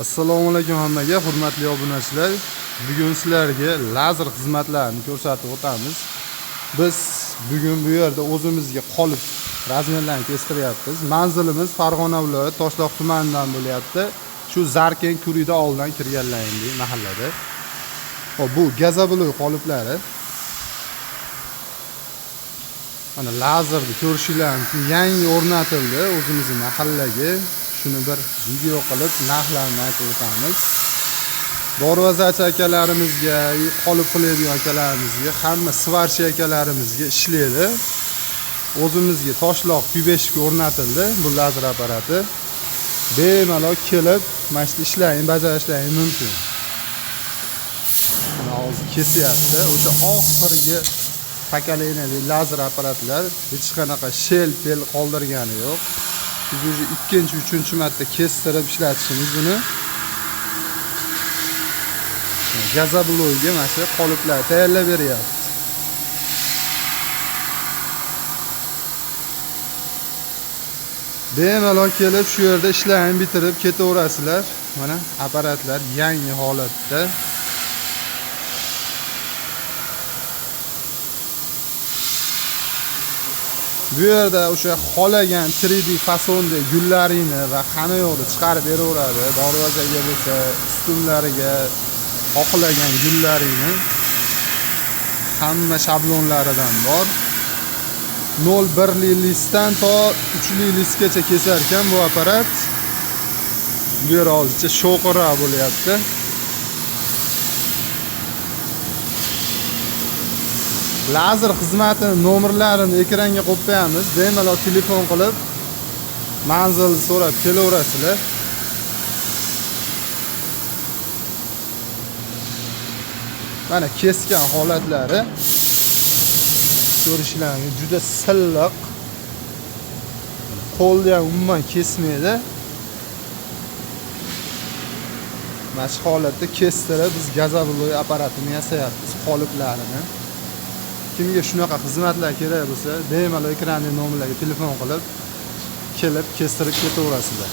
Assalomu alaykum hammaga, hurmatli obunachilar. Bugun sizlarga lazer xizmatlarini ko'rsatib o'tamiz. Biz bugun bu yerda o'zimizga qolib razmerlarni kestiryapmiz. Manzilimiz Farg'ona viloyati Toshloq tumanidan bo'lyapti. Shu Zarken Kurida oldidan kirganlaringiz mahallada. Hop, bu gazabloy qoliplari. Mana lazerni ko'rishingiz yangi o'rnatildi o'zimizning mahallaga. Shuni bir video qilib narxlarini aytib o'tamiz. Dorvazachi akalarimizga, qolib qiladigan akalarimizga, hamma svarchi akalarimizga ishlaydi. O'zimizga Toshloq Kubeshga o'rnatildi bu lazer apparati. Bemalol kelib, mana shu ishlarni bajarishlaringiz mumkin. Mana hozir kesyapti. O'sha oxirgi pakaleynali lazer apparatlar hech qanaqa shel-pel qoldirgani yo'q. Biz уже ikkinchi, uchinchi marta kestirib ishlatishimiz buni. Gazabloyga mana shu qoliplar tayyorlab beryapti. Bemalol kelib shu yerda ishlarni bitirib ketaverasizlar. Mana apparatlar yangi holatda. Bu yerda o'sha xolagan 3D fasonda gullarini va hamma yoqda chiqarib beraveradi. Dorvazaga bo'lsa, ustunlariga xohlagan gullarini hamma shablonlaridan bor. 0,1 listdan to 3 listgacha kesar ekan bu apparat. Bu yer hozircha sho'qira bo'lyapti. Lazer xizmati nomerlarini ekranga qo'yib qo'yamiz. Bemalol telefon qilib manzilni so'rab kelaverasizlar. Mana kesgan holatlari ko'rishlaringiz juda silliq. Qo'lda ham umuman kesmaydi. Mana shu holatda kestirib biz gazabloy apparatini yasayapmiz, qoliplarini. Kimga shunaqa xizmatlar kerak bo'lsa, bemalol ekrandagi nomerlarga telefon qilib, kelib kestirib ketaverasizlar.